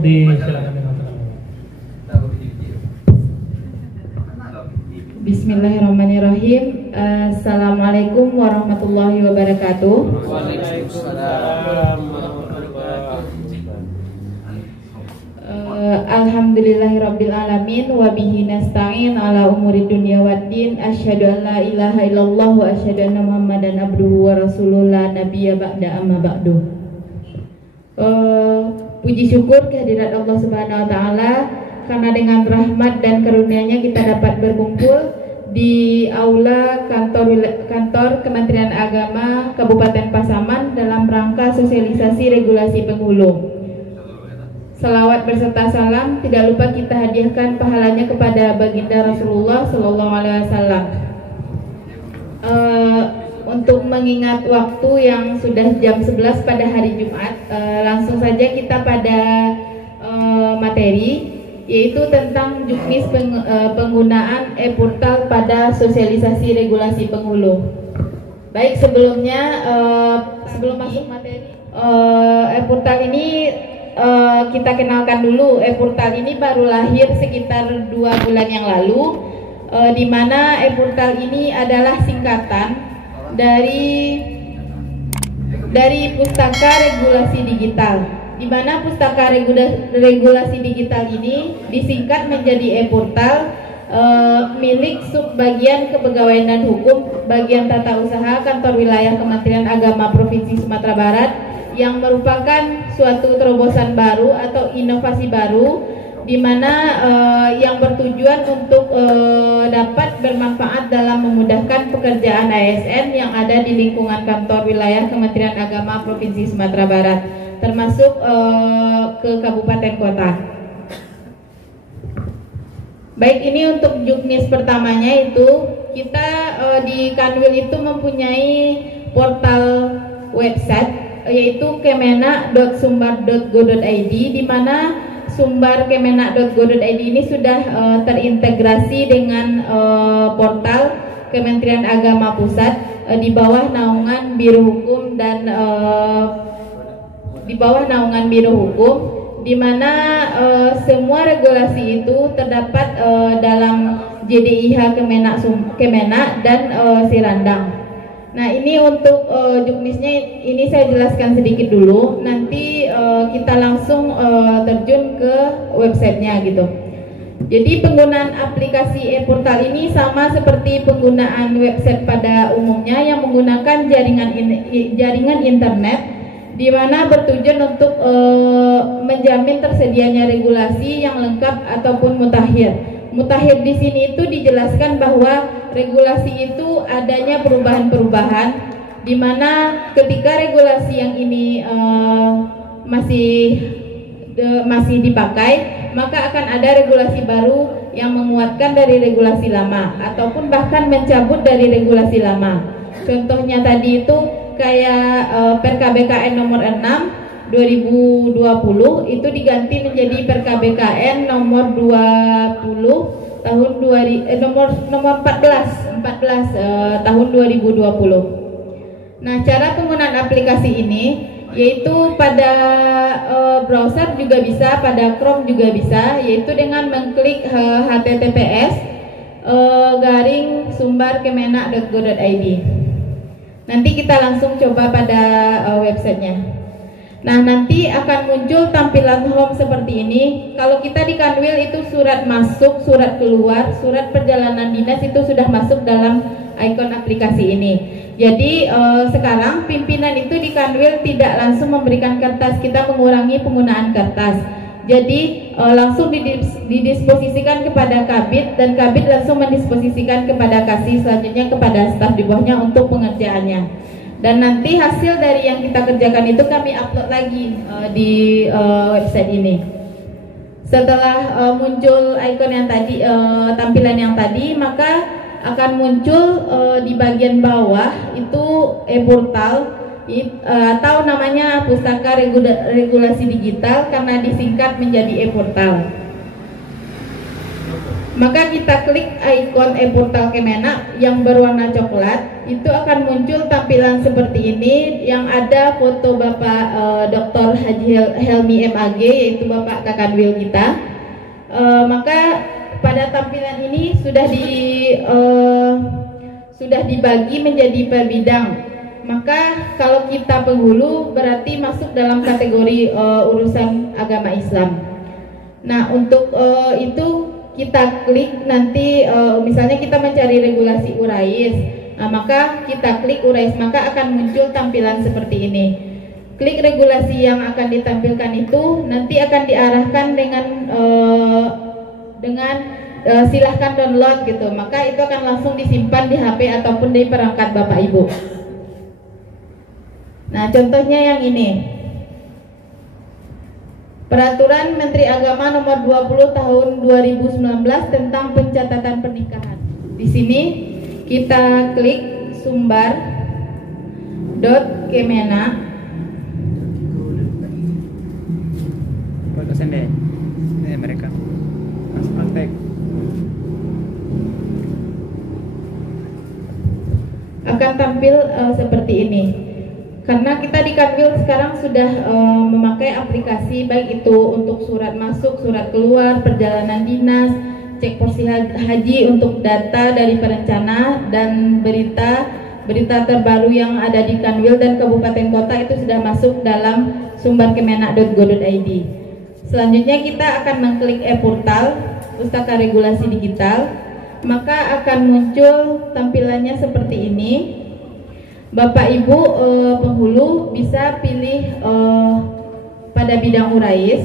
disilakan dengan tenang. Bismillahirrahmanirrahim. Assalamualaikum warahmatullahi wabarakatuh. Waalaikumsalam warahmatullahi wabarakatuh. Alhamdulillahirabbil alamin wa bihi nasta'in ala umuri dunya waddin. Asyhadu an la ilaha illallah wa asyhadu anna Muhammadan abduhu wa rasuluhu la nabiyya ba'da amma ba'du. Puji syukur kehadirat Allah Subhanahu wa taala karena dengan rahmat dan karunia-Nya kita dapat berkumpul di aula kantor Kementerian Agama Kabupaten Pasaman dalam rangka sosialisasi regulasi penghulu. Salawat berserta salam tidak lupa kita hadiahkan pahalanya kepada baginda Rasulullah Sallallahu Alaihi Wasallam. Untuk mengingat waktu yang sudah jam 11 pada hari Jumat, langsung saja kita pada materi, yaitu tentang juknis penggunaan e-portal pada sosialisasi regulasi penghulu. Baik, sebelumnya sebelum masuk materi, e-portal ini kita kenalkan dulu. E-portal ini baru lahir sekitar 2 bulan yang lalu, di mana e-portal ini adalah singkatan dari Pustaka Regulasi Digital, di mana Pustaka Regulasi Digital ini disingkat menjadi e-portal milik Subbagian Kepegawaian dan Hukum Bagian Tata Usaha Kantor Wilayah Kementerian Agama Provinsi Sumatera Barat, yang merupakan suatu terobosan baru atau inovasi baru, di mana yang bertujuan untuk dapat bermanfaat dalam memudahkan pekerjaan ASN yang ada di lingkungan kantor wilayah Kementerian Agama Provinsi Sumatera Barat, termasuk ke kabupaten kota. Baik, ini untuk juknis pertamanya itu kita di Kanwil itu mempunyai portal website yaitu kemenak.sumbar.go.id, di mana sumbar kemenak.go.id ini sudah terintegrasi dengan portal Kementerian Agama Pusat di bawah naungan Biro Hukum dan di mana semua regulasi itu terdapat dalam JDIH Kemenak dan Sirandang. Nah, ini untuk juknisnya ini saya jelaskan sedikit dulu, nanti kita langsung terjun ke websitenya gitu. Jadi penggunaan aplikasi e-portal ini sama seperti penggunaan website pada umumnya yang menggunakan jaringan internet, di mana bertujuan untuk menjamin tersedianya regulasi yang lengkap ataupun mutakhir. Mutakhir di sini itu dijelaskan bahwa regulasi itu adanya perubahan-perubahan, di mana ketika regulasi yang ini masih dipakai, maka akan ada regulasi baru yang menguatkan dari regulasi lama ataupun bahkan mencabut dari regulasi lama. Contohnya tadi itu kayak PKBKN nomor 6 2020 itu diganti menjadi PKBKN nomor 20 tahun nomor 14 tahun 2020. Nah, cara penggunaan aplikasi ini yaitu pada browser juga bisa, pada Chrome juga bisa, yaitu dengan mengklik https://sumbarkemenak.go.id. Nanti kita langsung coba pada websitenya. Nah, nanti akan muncul tampilan home seperti ini. Kalau kita di Kanwil itu surat masuk, surat keluar, surat perjalanan dinas itu sudah masuk dalam ikon aplikasi ini. Jadi sekarang pimpinan itu di Kanwil tidak langsung memberikan kertas, kita mengurangi penggunaan kertas. Jadi langsung didisposisikan kepada Kabid, dan Kabid langsung mendisposisikan kepada Kasih, selanjutnya kepada staf di bawahnya untuk pengerjaannya. Dan nanti hasil dari yang kita kerjakan itu kami upload lagi di website ini. Setelah muncul ikon yang tadi, tampilan yang tadi, maka akan muncul di bagian bawah itu e-portal atau namanya Pustaka Regulasi Digital karena disingkat menjadi e-portal. maka kita klik ikon e-portal Kemenak yang berwarna coklat, itu akan muncul tampilan seperti ini yang ada foto Bapak Dr. Haji Helmi MAG, yaitu Bapak Kakanwil kita. Maka pada tampilan ini sudah dibagi menjadi per bidang. Maka kalau kita penghulu berarti masuk dalam kategori urusan agama Islam. Nah, untuk itu kita klik nanti misalnya kita mencari regulasi URAIS. Nah, maka kita klik URAIS, maka akan muncul tampilan seperti ini. Klik regulasi yang akan ditampilkan itu nanti akan diarahkan dengan silahkan download gitu. Maka itu akan langsung disimpan di HP ataupun di perangkat Bapak Ibu. Nah, contohnya yang ini. Peraturan Menteri Agama Nomor 20 Tahun 2019 tentang pencatatan pernikahan. Di sini kita klik sumbar.kemenak. Ini mereka masuk praktek. Akan tampil seperti ini. Karena kita di Kanwil sekarang sudah memakai aplikasi baik itu untuk surat masuk, surat keluar, perjalanan dinas, cek porsi haji untuk data dari perencana, dan berita terbaru yang ada di Kanwil dan kabupaten kota itu sudah masuk dalam sumberkemenak.go.id. Selanjutnya kita akan mengklik e-portal Pustaka Regulasi Digital, maka akan muncul tampilannya seperti ini. Bapak Ibu penghulu bisa pilih pada bidang URAIS,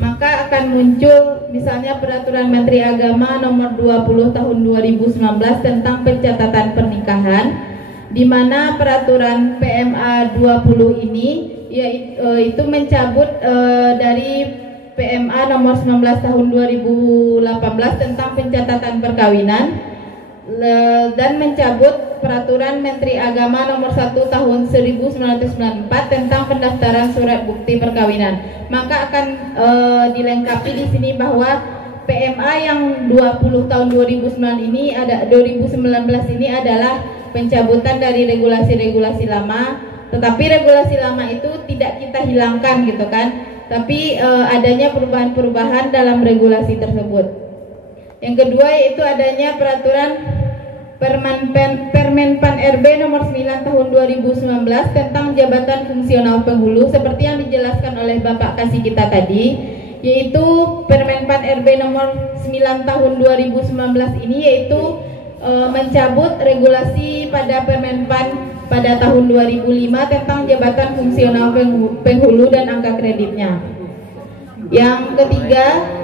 maka akan muncul misalnya Peraturan Menteri Agama Nomor 20 Tahun 2019 tentang pencatatan pernikahan, di mana peraturan PMA 20 ini yaitu mencabut dari PMA Nomor 19 Tahun 2018 tentang pencatatan perkawinan, dan mencabut Peraturan Menteri Agama Nomor 1 Tahun 1994 tentang pendaftaran surat bukti perkawinan. Maka akan dilengkapi di sini bahwa PMA yang 20 tahun 2019 ini adalah pencabutan dari regulasi-regulasi lama, tetapi regulasi lama itu tidak kita hilangkan gitu kan, tapi adanya perubahan-perubahan dalam regulasi tersebut. Yang kedua yaitu adanya peraturan Permenpan RB nomor 9 tahun 2019 tentang jabatan fungsional penghulu seperti yang dijelaskan oleh Bapak Kasih kita tadi, yaitu Permenpan RB nomor 9 tahun 2019 ini yaitu mencabut regulasi pada Permenpan pada tahun 2005 tentang jabatan fungsional penghulu dan angka kreditnya. Yang ketiga,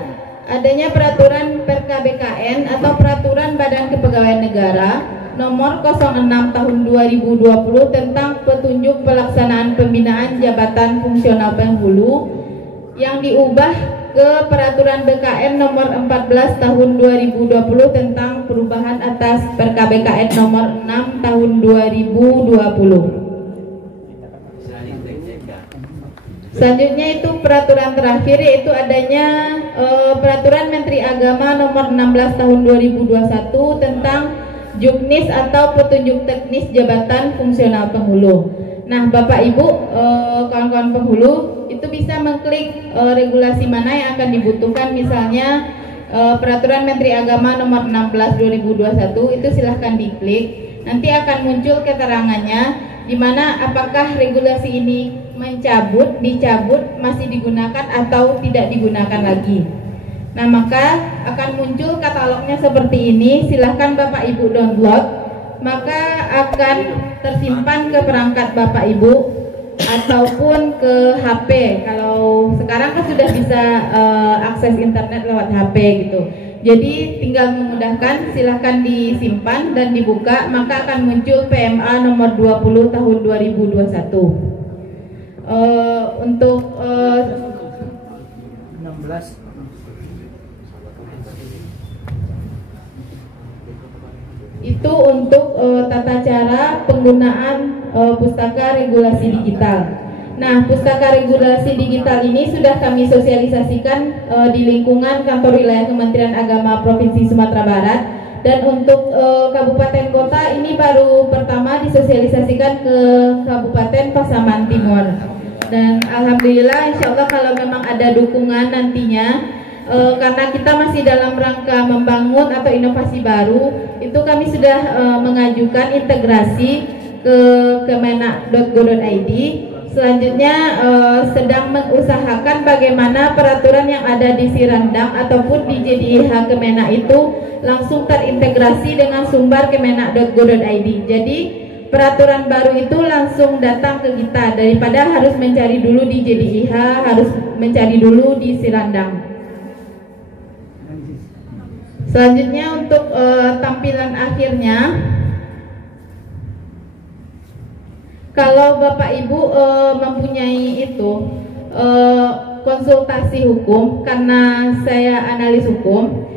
adanya peraturan PKBKN atau Peraturan Badan Kepegawaian Negara nomor 06 tahun 2020 tentang petunjuk pelaksanaan pembinaan jabatan fungsional penghulu yang diubah ke Peraturan BKN nomor 14 tahun 2020 tentang perubahan atas PKBKN nomor 6 tahun 2020. Selanjutnya itu peraturan terakhir yaitu adanya Peraturan Menteri Agama Nomor 16 Tahun 2021 tentang Juknis atau petunjuk teknis jabatan fungsional penghulu. Nah, Bapak Ibu, kawan-kawan penghulu itu bisa mengklik regulasi mana yang akan dibutuhkan. Misalnya Peraturan Menteri Agama Nomor 16 2021 itu silahkan diklik. Nanti akan muncul keterangannya di mana apakah regulasi ini mencabut, dicabut, masih digunakan atau tidak digunakan lagi. Nah, maka akan muncul katalognya seperti ini. Silahkan Bapak Ibu download, maka akan tersimpan ke perangkat Bapak Ibu ataupun ke HP. Kalau sekarang kan sudah bisa akses internet lewat HP gitu. Jadi tinggal memudahkan, silahkan disimpan dan dibuka, maka akan muncul PMA nomor 20 tahun 2021. Untuk 16 itu untuk tata cara penggunaan pustaka regulasi digital. Nah, pustaka regulasi digital ini sudah kami sosialisasikan di lingkungan kantor wilayah Kementerian Agama Provinsi Sumatera Barat, dan untuk kabupaten kota ini baru pertama disosialisasikan ke Kabupaten Pasaman Timur. Dan alhamdulillah, insya Allah kalau memang ada dukungan nantinya, karena kita masih dalam rangka membangun atau inovasi baru, itu kami sudah mengajukan integrasi ke kemenak.go.id. Selanjutnya sedang mengusahakan bagaimana peraturan yang ada di Sirandang ataupun di JDIH Kemenak itu langsung terintegrasi dengan sumber kemenak.go.id. Jadi peraturan baru itu langsung datang ke kita daripada harus mencari dulu di JDIH, harus mencari dulu di Sirandang. Selanjutnya untuk tampilan akhirnya, kalau Bapak Ibu mempunyai itu konsultasi hukum, karena saya analis hukum,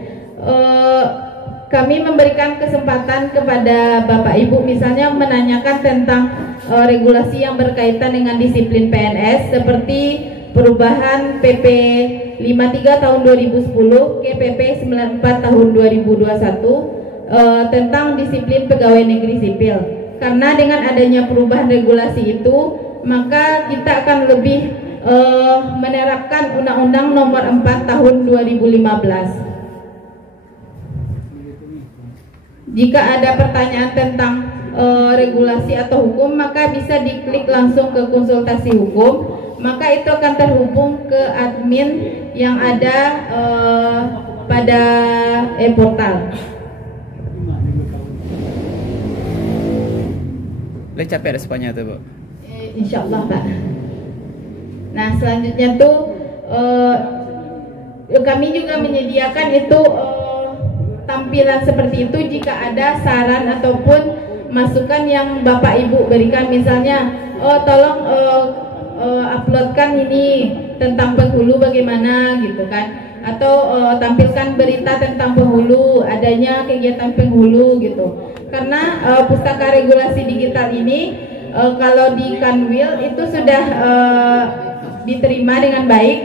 kami memberikan kesempatan kepada Bapak Ibu misalnya menanyakan tentang regulasi yang berkaitan dengan disiplin PNS seperti perubahan PP 53 tahun 2010 ke PP 94 tahun 2021 tentang disiplin pegawai negeri sipil. Karena dengan adanya perubahan regulasi itu, maka kita akan lebih menerapkan Undang-Undang Nomor 4 Tahun 2015. Jika ada pertanyaan tentang regulasi atau hukum, maka bisa diklik langsung ke konsultasi hukum. Maka itu akan terhubung ke admin yang ada pada e-portal. Capek responnya tuh, Bu? Insya Allah, Pak. Nah, selanjutnya tuh kami juga menyediakan itu tampilan seperti itu jika ada saran ataupun masukan yang Bapak Ibu berikan, misalnya tolong uploadkan ini tentang penghulu bagaimana gitu kan, atau tampilkan berita tentang penghulu, adanya kegiatan penghulu gitu. Karena pustaka regulasi digital ini kalau di Kanwil itu sudah diterima dengan baik,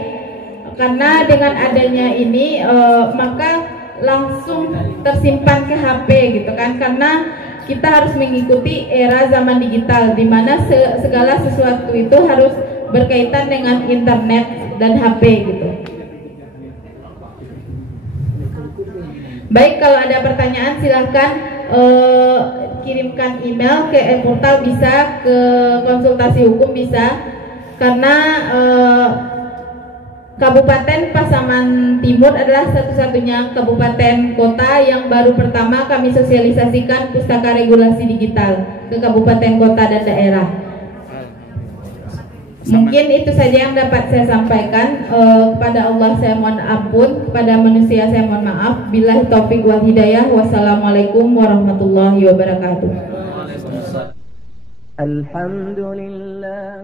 karena dengan adanya ini maka langsung tersimpan ke HP gitu kan, karena kita harus mengikuti era zaman digital di mana segala sesuatu itu harus berkaitan dengan internet dan HP gitu. Baik, kalau ada pertanyaan silahkan kirimkan email ke e-portal, bisa ke konsultasi hukum bisa, karena Kabupaten Pasaman Timur adalah satu-satunya kabupaten kota yang baru pertama kami sosialisasikan pustaka regulasi digital ke kabupaten kota dan daerah. Mungkin itu saja yang dapat saya sampaikan. Kepada Allah saya mohon ampun, kepada manusia saya mohon maaf. Billahi taufik wal hidayah. Wassalamualaikum warahmatullahi wabarakatuh. Alhamdulillah.